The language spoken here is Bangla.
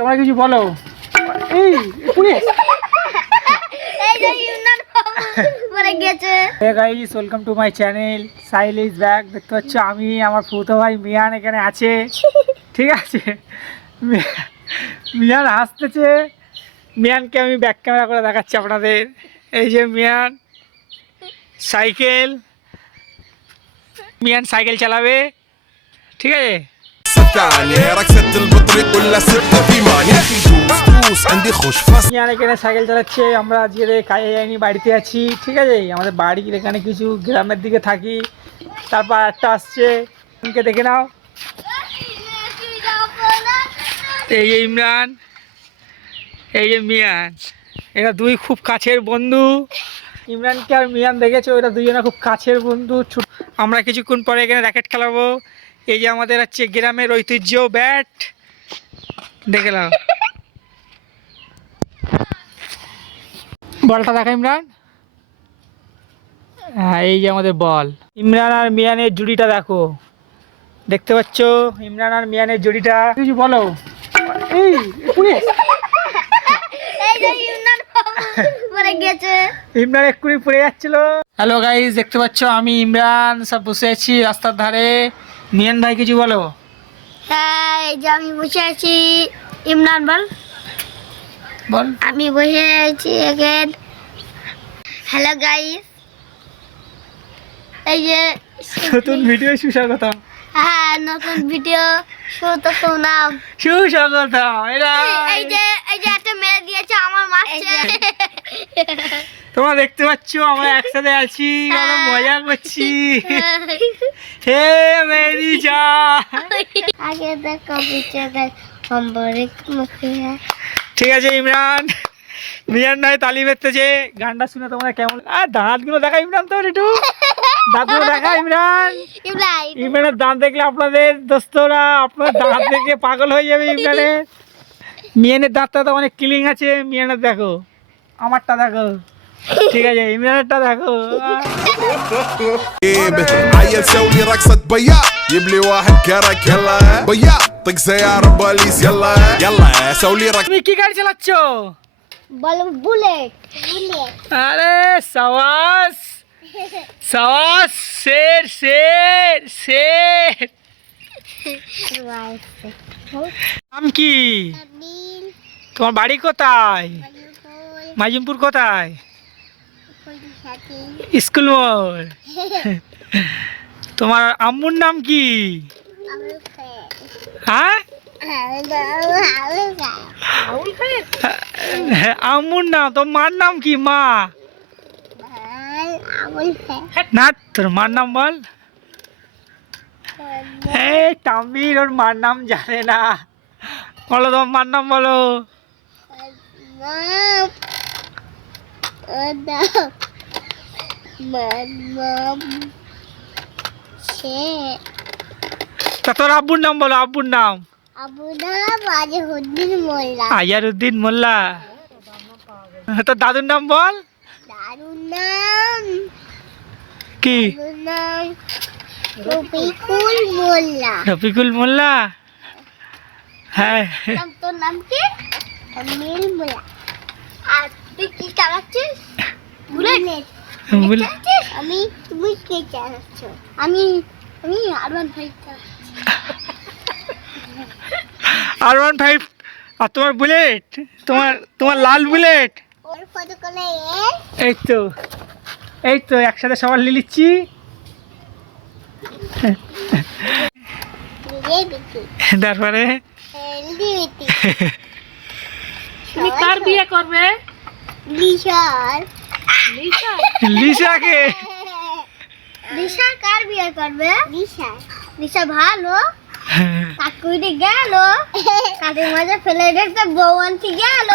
তোমরা কিছু বলো। এই police Hey guys, welcome to my channel. Sahil is back. দেখতে পাচ্ছ আমি আমার ফুতো ভাই মিয়ান এখানে আছে, ঠিক আছে। মিয়ান হাসতেছে। মিয়ানকে আমি ব্যাক ক্যামেরা করে দেখাচ্ছি আপনাদের। এই যে মিয়ান সাইকেল, মিয়ান সাইকেল চালাবে, ঠিক আছে। মিয়ান এখানে সাইকেল চালাচ্ছে। আমরা আজকে কাজে যাইনি, বাড়িতে আছি, ঠিক আছে। আমাদের বাড়ির এখানে কিছু গ্রামের দিকে থাকি। তারপর একটা আসছে, দেখে নাও। এই যে ইমরান, এই যে মিয়ান, এরা দুই খুব কাছের বন্ধু। ইমরানকে আর মিয়ান দেখেছো, এরা দুজনে খুব কাছের বন্ধু। আমরা কিছুক্ষণ পরে এখানে র্যাকেট খেলাবো। এই যে আমাদের হচ্ছে গ্রামের ঐতিহ্য ব্যাট, দেখে নাও। বলটা দেখা ইমরান। হ্যাঁ, এই যে আমাদের বল। ইমরান আর মিয়ানের জুড়িটা দেখো, দেখতে পাচ্ছ ইমরান আর মিয়ানের জুড়িটা। কিছু বলো। এই পুলিশ ইমরান এক্ষুনি পড়ে যাচ্ছিল। হ্যালো গাইস, দেখতে পাচ্ছ আমি ইমরান সব বসে আছি রাস্তার ধারে। মিয়ান ভাই কিছু বলো। হ্যাঁ, এই যে আমি বসে আছি। ইমরান বল। বল। আমি বসে আছি এখন। হ্যালো গাইস, এই যে নতুন ভিডিও সুস্বাগতম। হ্যাঁ, নতুন ভিডিও সুস্বাগতম। এই যে একটা মেয়ে দিয়েছে আমার মারছে। তোমরা দেখতে পাচ্ছ আমরা একসাথে আছি, আমরা মজা করছি। হে মেরি জান। আগে দেখো পিছনে ঠিক আছে ইমরান, মিয়ান নয় তালি মেরতেছে। গানটা শুনে তোমরা কেমন? আর দাঁতগুলো দেখা ইমরান, তোর একটু দাঁতগুলো দেখা ইমরান। ইমরানের দাঁত দেখলে আপনাদের দোস্তরা আপনার দাঁত দেখে পাগল হয়ে যাবে ইমরানের। মিয়ানের দাঁতটা তো অনেক ক্লিন আছে। মিয়ানের দেখো, আমারটা দেখো, ঠিক আছে। ইমরানেরটা দেখো। عيل سوي رقصة بياع يبلي واحد كرك يلا بياع طق سيارة بوليس يلا يلا سوي رقصة. তুমি কি গাড়ি চালাচ্ছ? বলো বুলেট। আরে সাবাস সাবাস, শের শের শের। নাম কি? তোমার বাড়ি কোথায়? মাজিমপুর কোথায়? স্কুল মোড়। তোমার আম্মুর নাম কি? হ্যাঁ, আম্মুর নাম। তোর মার নাম কি? মা না, তোর মার নাম বল। এই তামির ওর মার নাম জানে না। বলো তোমার মার নাম বলো। তা তোর আব্বুর নাম বলো, আব্বুর নাম। আজহারউদ্দিন মোল্লা। তোর দাদুর নাম বল। কি? রফিকুল মোল্লা। হ্যাঁ। তোর নাম কি? মিল মোল্লা। আর তুই কি চালাচ্ছিস? বুলেট। আমি, তুমি কি চালাচ্ছ? আমি R15 চালাচ্ছি। R15। আর তোমার বুলেট? তোমার লাল বুলেট। ওর ফটো কোলে। এই তো একসাথে সবার লিলিচ্ছি। তারপরে তুমি কার বিয়ে করবে? লিসাকে। লিসা কার বিয়ে করবে? লিসা ভালো। কাকুরি গেল, কাকুর মাঝে ফেলে রেখে বউ আনতে গেল।